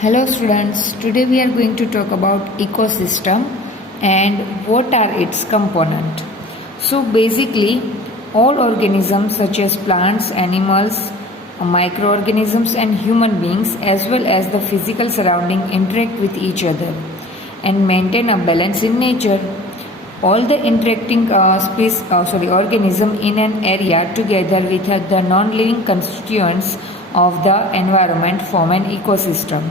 Hello students, today we are going to talk about ecosystem and what are its components. So basically all organisms such as plants, animals, microorganisms and human beings as well as the physical surrounding interact with each other and maintain a balance in nature. All the interacting organism in an area together with the non-living constituents of the environment form an ecosystem.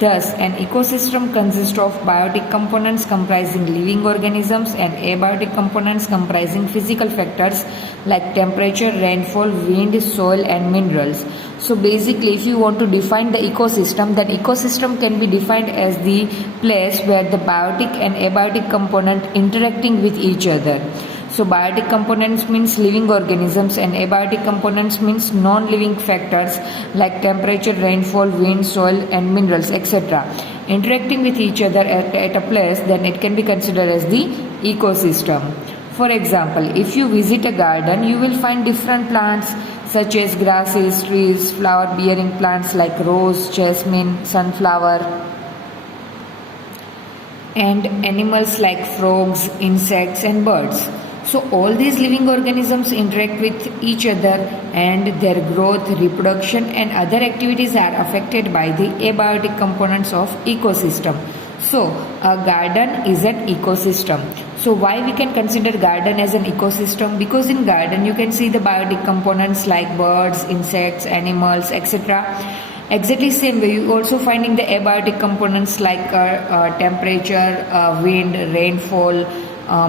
Thus, an ecosystem consists of biotic components comprising living organisms and abiotic components comprising physical factors like temperature, rainfall, wind, soil and minerals. So basically if you want to define the ecosystem, then ecosystem can be defined as the place where the biotic and abiotic component interacting with each other. So biotic components means living organisms and abiotic components means non-living factors like temperature, rainfall, wind, soil and minerals, etc. interacting with each other at a place, then it can be considered as the ecosystem. For example, if you visit a garden, you will find different plants such as grasses, trees, flower-bearing plants like rose, jasmine, sunflower, and animals like frogs, insects and birds. So all these living organisms interact with each other and their growth, reproduction and other activities are affected by the abiotic components of ecosystem. So a garden is an ecosystem. So why we can consider garden as an ecosystem? Because in garden you can see the biotic components like birds, insects, animals, etc. Exactly same way you also finding the abiotic components like temperature, wind, rainfall,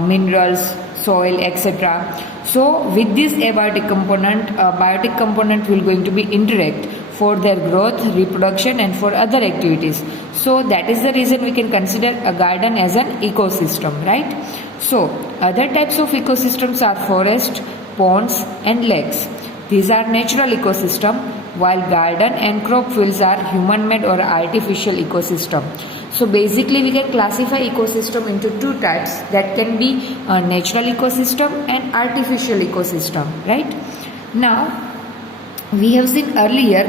minerals, soil, etc. So with this abiotic component, biotic component will going to be interact for their growth, reproduction and for other activities. So that is the reason we can consider a garden as an ecosystem, right? So other types of ecosystems are forest, ponds and lakes. These are natural ecosystem, while garden and crop fields are human-made or artificial ecosystem. So basically we can classify ecosystem into two types, that can be a natural ecosystem and artificial ecosystem, right? Now we have seen earlier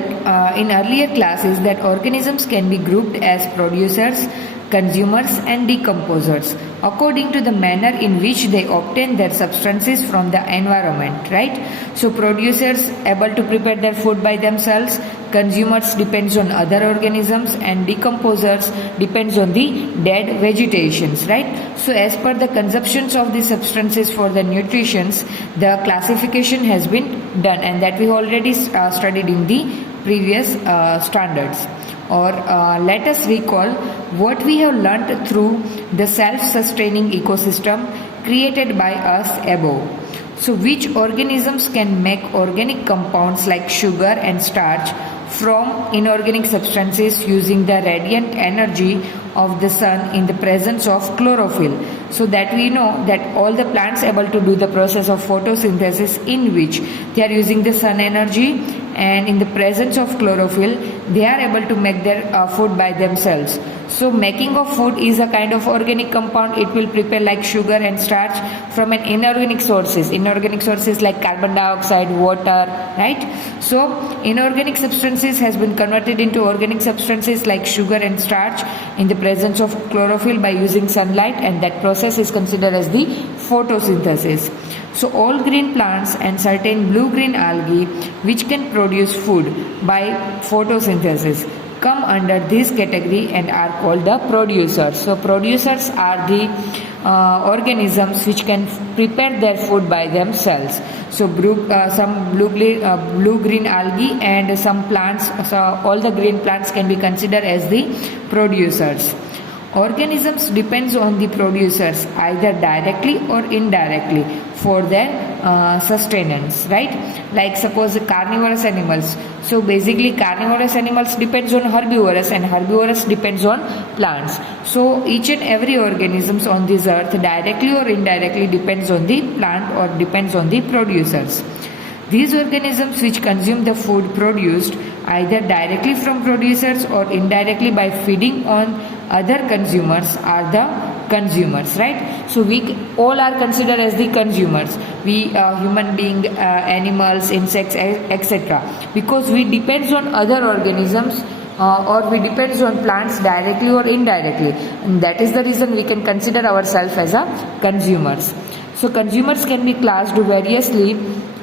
in earlier classes that organisms can be grouped as producers, consumers and decomposers according to the manner in which they obtain their substances from the environment, right? So producers able to prepare their food by themselves, consumers depends on other organisms and decomposers depends on the dead vegetations, right? So as per the consumptions of the substances for the nutritions, the classification has been done and that we already studied in the previous standards. Or let us recall what we have learnt through the self-sustaining ecosystem created by us above. So which organisms can make organic compounds like sugar and starch from inorganic substances using the radiant energy of the sun in the presence of chlorophyll. So that we know that all the plants able to do the process of photosynthesis in which they are using the sun energy, and in the presence of chlorophyll they are able to make their food by themselves. So making of food is a kind of organic compound. It will prepare like sugar and starch from an inorganic sources like carbon dioxide, water, right? So inorganic substances has been converted into organic substances like sugar and starch in the presence of chlorophyll by using sunlight, and that process is considered as the photosynthesis. So all green plants and certain blue-green algae which can produce food by photosynthesis come under this category and are called the producers. So producers are the organisms which can prepare their food by themselves. So some blue-green algae and some plants, so all the green plants can be considered as the producers. Organisms depends on the producers either directly or indirectly for their sustenance, right? Like suppose carnivorous animals. So basically carnivorous animals depends on herbivorous and herbivorous depends on plants. So each and every organisms on this earth directly or indirectly depends on the plant or depends on the producers. These organisms which consume the food produced either directly from producers or indirectly by feeding on other consumers are the consumers, right? So we all are considered as the consumers. We human being, animals, insects, etc. Because we depends on other organisms or we depends on plants directly or indirectly, and that is the reason we can consider ourselves as a consumers. So consumers can be classed variously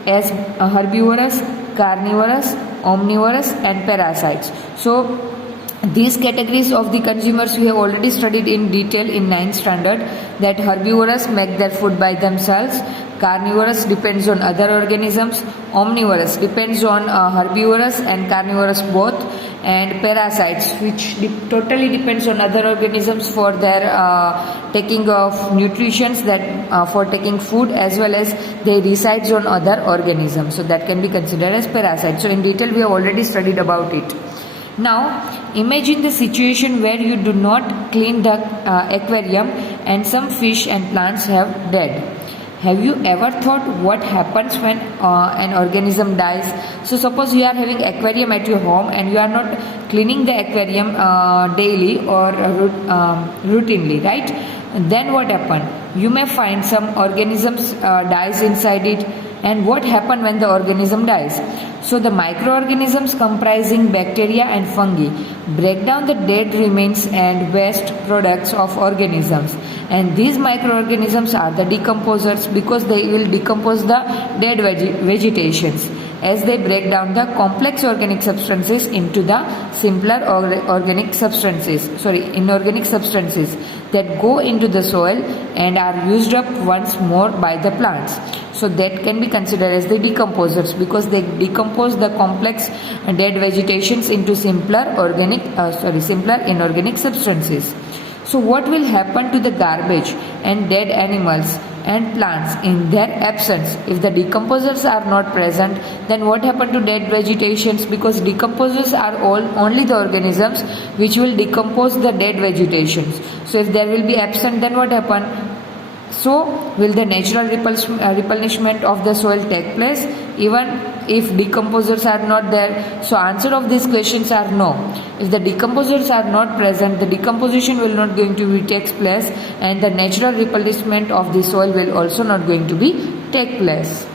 as herbivorous, carnivorous, omnivorous and parasites. So these categories of the consumers we have already studied in detail in 9th standard, that herbivorous make their food by themselves, carnivorous depends on other organisms, omnivorous depends on herbivorous and carnivorous both, and parasites which totally depends on other organisms for their taking of nutrients, that for taking food, as well as they resides on other organisms, so that can be considered as parasites. So in detail we have already studied about it. Now imagine the situation where you do not clean the aquarium and some fish and plants have died. Have you ever thought what happens when an organism dies? So suppose you are having aquarium at your home and you are not cleaning the aquarium daily or routinely, right? Then what happen? You may find some organisms dies inside it. And what happen when the organism dies? So the microorganisms comprising bacteria and fungi break down the dead remains and waste products of organisms, and these microorganisms are the decomposers because they will decompose the dead vegetations as they break down the complex organic substances into the simpler inorganic substances that go into the soil and are used up once more by the plants. So that can be considered as the decomposers because they decompose the complex dead vegetations into simpler inorganic substances. So what will happen to the garbage and dead animals and plants in their absence? If the decomposers are not present, then what happen to dead vegetations? Because decomposers are only the organisms which will decompose the dead vegetations. So if there will be absent, then what happen? So will the natural replenishment of the soil take place even if decomposers are not there? So answer of these questions are no. If the decomposers are not present, the decomposition will not going to be take place, and the natural replenishment of the soil will also not going to be take place.